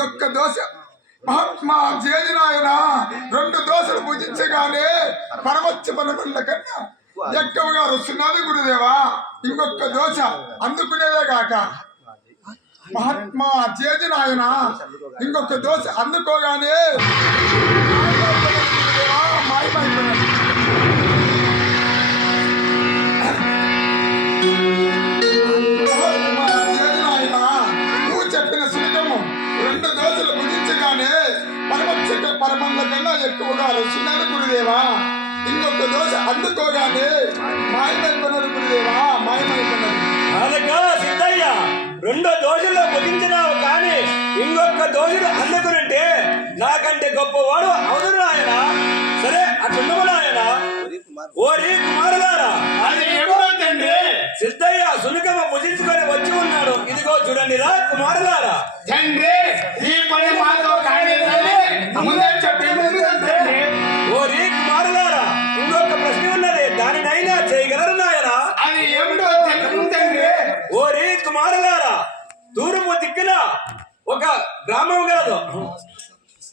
ఇదొక్క దోశ మహాత్మా జేజనాయన 2 దోశలు భుజించగానే పరమచ్చ పనుల కన్నా ఎక్కువగా వస్తున్నది గురుదేవా. ఇంకొక దోశ అందుకునేదే కాక మహాత్మా జేజనాయన ఇంకొక దోశ అందుకోగానే మాయమైపోయినది. చెప్పిన సునికము 2 దోశలు భుజించగానే పరమంల కన్నా ఎక్కువగా వస్తున్నది గురుదేవా. ఇంకొక దోశ అందుకోగానే మాయమైపోయినది గురుదేవా, మాయమైపోయినది. సిద్ధయ్య 2 దోశలు భుజించినావు కానీ ఇంకొక దోశలు అందుకునంటే నాకంటే గొప్పవాడు అవును ఆయన. సరే అట్లుండవు ఆయన. ఓరి కుమారులారా, అది ఎవరో తండ్రి? సిద్ధయ్య సునికమ భుజించుకొని వచ్చి ఉన్నాడు. ఇదిగో చూడండి రా కుమారులారా. తండ్రి ఈ పని మాతో కాలేదని ముందే చెప్పింది తండ్రి. ఓరి కుమారులారా, ఇంకొక ప్రశ్న ఉన్నది, దానినైనా చేయగలరు నాయనా? అది ఏమిటో చెప్పు తండ్రి. ఓరి కుమారులారా, తూర్పు దిక్కున ఒక గ్రామం గలదు.